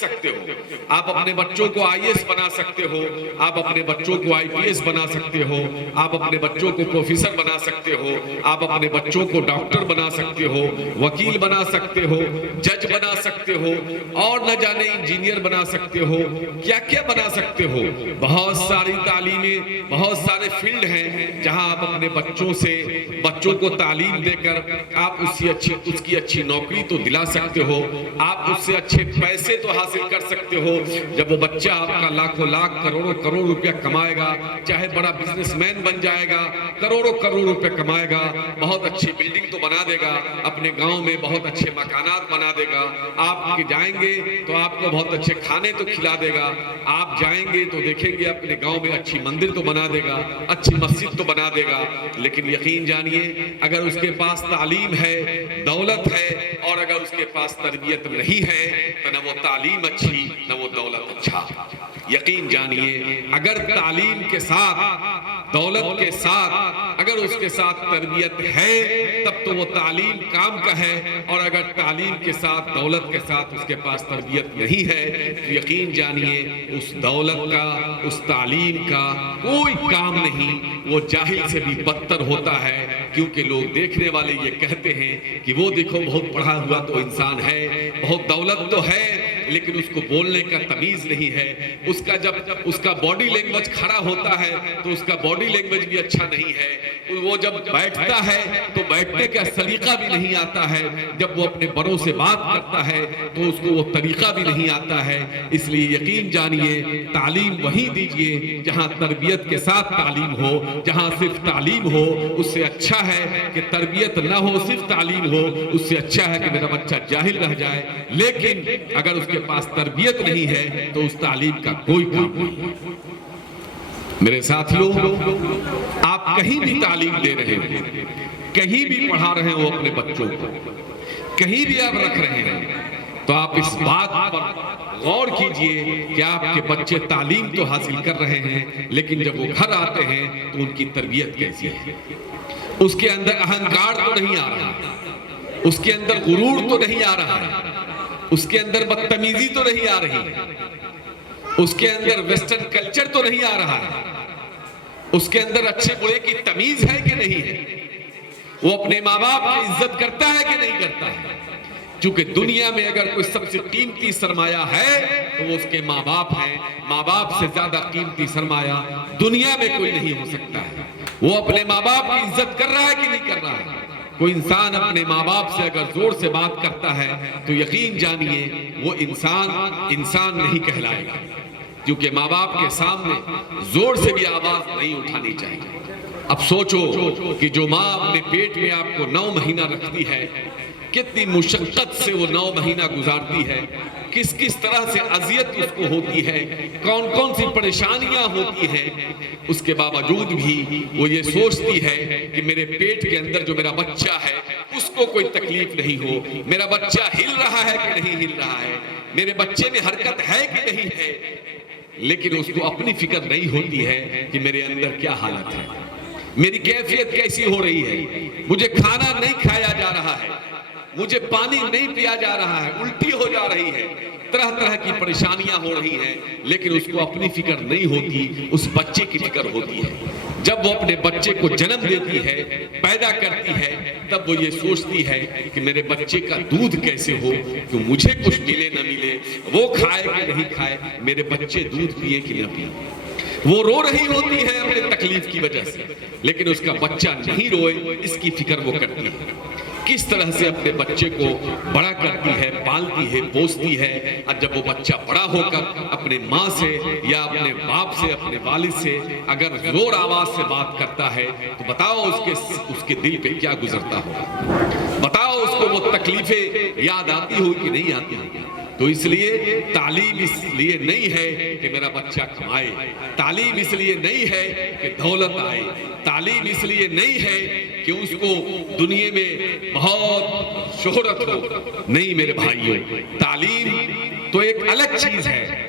سکتے ہو. آپ اپنے بچوں کو IAS بنا سکتے ہو, آپ اپنے بچوں کو IPS بنا سکتے ہو, آپ اپنے بچوں کو پروفیسر بنا سکتے ہو, آپ اپنے بچوں کو ڈاکٹر بنا سکتے ہو, وکیل بنا سکتے ہو, جج بنا سکتے ہو, اور نہ جانے انجینئر بنا سکتے ہو, کیا کیا بنا سکتے ہو. بہت ساری تعلیمیں, بہت سارے فیلڈ ہیں جہاں آپ اپنے بچوں کو تعلیم دے کر آپ اس کی اچھی نوکری تو دلا سکتے ہو, آپ اس سے اچھے پیسے تو حاصل کر سکتے ہو. جب وہ بچہ آپ کا لاکھوں لاکھ کروڑوں کروڑ روپیہ کمائے گا, چاہے بڑا بزنس مین بن جائے گا, کروڑوں کروڑ روپے کمائے گا, بہت اچھی بلڈنگ تو بنا دے گا, اپنے گاؤں میں بہت اچھے مکانات بنا دے گا, آپ کے جائیں گے تو آپ کو بہت اچھے کھانے تو کھلا دے گا, آپ جائیں گے تو دیکھیں گے اپنے گاؤں میں اچھی مندر تو بنا دے گا, اچھی مسجد تو بنا دے گا. لیکن یقین جانیے, اگر اس کے پاس تعلیم ہے, دولت ہے, اور اگر اس کے پاس تربیت نہیں ہے, تو نہ وہ تعلیم اچھی نہ وہ دولت اچھا. یقین جانیے, اگر تعلیم کے ساتھ, دولت کے ساتھ, اگر اس کے ساتھ تربیت ہے تب تو وہ تعلیم کام کا ہے, اور اگر تعلیم کے ساتھ, دولت کے ساتھ اس کے پاس تربیت نہیں ہے تو یقین جانیے اس دولت کا, اس تعلیم کا کوئی کام نہیں, وہ جاہل سے بھی بدتر ہوتا ہے. کیونکہ لوگ دیکھنے والے یہ کہتے ہیں کہ وہ دیکھو بہت پڑھا ہوا تو انسان ہے, بہت دولت تو ہے, لیکن اس کو بولنے کا تمیز نہیں ہے. اس کا جب اس کا باڈی لینگویج کھڑا ہوتا ہے تو اس کا باڈی لینگویج بھی اچھا نہیں ہے. وہ جب بیٹھتا ہے تو بیٹھنے کا سلیقہ بھی نہیں آتا ہے, جب وہ اپنے بڑوں سے بات کرتا ہے تو اس کو وہ طریقہ بھی نہیں آتا ہے. اس لیے یقین جانیے, تعلیم وہی دیجئے جہاں تربیت کے ساتھ تعلیم ہو, جہاں صرف تعلیم ہو. اس سے اچھا ہے کہ تربیت نہ ہو, صرف تعلیم ہو. اس سے اچھا ہے کہ میرا بچہ جاہل رہ جائے, لیکن اگر اس کے پاس تربیت نہیں ہے تو اس تعلیم کا کوئی کام نہیں. میرے ساتھیوں, آپ کہیں بھی تعلیم دے رہے ہیں, کہیں بھی پڑھا رہے ہو اپنے بچوں کو, کہیں بھی آپ رکھ رہے ہیں, تو آپ اس بات پر غور کیجئے کہ آپ کے بچے تعلیم تو حاصل کر رہے ہیں, لیکن جب وہ گھر آتے ہیں تو ان کی تربیت کیسی ہے. اس کے اندر اہنکار تو نہیں آ رہا, اس کے اندر غرور تو نہیں آ رہا ہے, اس کے اندر بدتمیزی تو نہیں آ رہی ہے, اس کے اندر ویسٹرن کلچر تو نہیں آ رہا ہے, اس کے اندر اچھے برے کی تمیز ہے کہ نہیں ہے, وہ اپنے ماں باپ کی عزت کرتا ہے کہ نہیں کرتا ہے. کیونکہ دنیا میں اگر کوئی سب سے قیمتی سرمایہ ہے تو وہ اس کے ماں باپ ہیں. ماں باپ سے زیادہ قیمتی سرمایہ دنیا میں کوئی نہیں ہو سکتا ہے. وہ اپنے ماں باپ کی عزت کر رہا ہے کہ نہیں کر رہا ہے. کوئی انسان اپنے ماں باپ سے اگر زور سے بات کرتا ہے تو یقین جانیے وہ انسان نہیں کہلائے گا, کیونکہ ماں باپ کے سامنے زور سے بھی آواز نہیں اٹھانی چاہیے. اب سوچو کہ جو ماں اپنے پیٹ میں آپ کو 9 مہینہ رکھتی ہے, کتنی مشقت سے وہ 9 مہینہ گزارتی ہے, کس طرح سے اذیت اس کو ہوتی ہے, کون سی پریشانیاں ہوتی ہیں. اس کے باوجود بھی وہ یہ سوچتی ہے کہ میرے پیٹ کے اندر جو میرا بچہ ہے اس کو کوئی تکلیف نہیں ہو, میرا بچہ ہل رہا ہے کہ نہیں ہل رہا ہے, میرے بچے میں حرکت ہے کہ نہیں ہے. لیکن اس کو اپنی فکر نہیں ہوتی ہے کہ میرے اندر کیا حالت ہے, میری کیفیت کیسی ہو رہی ہے, مجھے کھانا نہیں کھایا جا رہا ہے, مجھے پانی نہیں پیا جا رہا ہے, الٹی ہو جا رہی ہے, طرح طرح کی پریشانیاں ہو رہی ہیں. لیکن اس کو اپنی فکر نہیں ہوتی, اس بچے کی فکر ہوتی ہے. جب وہ اپنے بچے کو جنم دیتی ہے, پیدا کرتی ہے, تب وہ یہ سوچتی ہے کہ میرے بچے کا دودھ کیسے ہو, کہ مجھے کچھ ملے نہ ملے, وہ کھائے کہ نہیں کھائے, میرے بچے دودھ پیے کہ نہ پیے. وہ رو رہی ہوتی ہے اپنے تکلیف کی وجہ سے, لیکن اس کا بچہ نہیں روئے اس کی فکر وہ کرتی ہے. کس طرح سے اپنے بچے کو بڑا کرتی ہے, پالتی ہے, پوستی ہے. اور جب وہ بچہ بڑا ہو کر اپنے ماں سے یا اپنے باپ سے, اپنے والد سے اگر زور آواز سے بات کرتا ہے تو بتاؤ اس کے دل پہ کیا گزرتا ہوگا, بتاؤ اس کو وہ تکلیفیں یاد آتی ہوئی کہ نہیں آتی ہوئی. تو اس لیے تعلیم اس لیے نہیں ہے کہ میرا بچہ کمائے, تعلیم اس لیے نہیں ہے کہ دولت آئے, تعلیم اس لیے نہیں ہے کہ اس کو دنیا میں بہت شہرت ہو. نہیں میرے بھائیوں, تعلیم تو ایک الگ چیز ہے,